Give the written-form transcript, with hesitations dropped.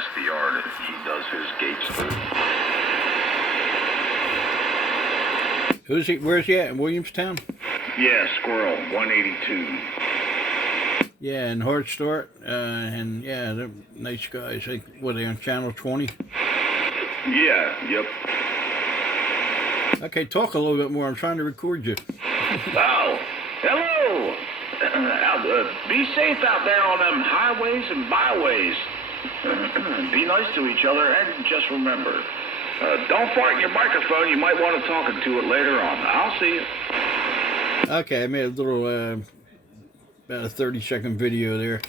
past the yard. He does his gates too. Where's he at? In Williamstown? Yeah, Squirrel, 182. Yeah, and Hard Start, and yeah, they're nice guys. What are they on Channel 20? Yeah, yep. Okay, talk a little bit more. I'm trying to record you. Oh, hello. Be safe out there on them highways and byways. Be nice to each other, and just remember, don't fart in your microphone. You might want to talk to it later on. I'll see you. Okay, I made a little, about a 30-second video there.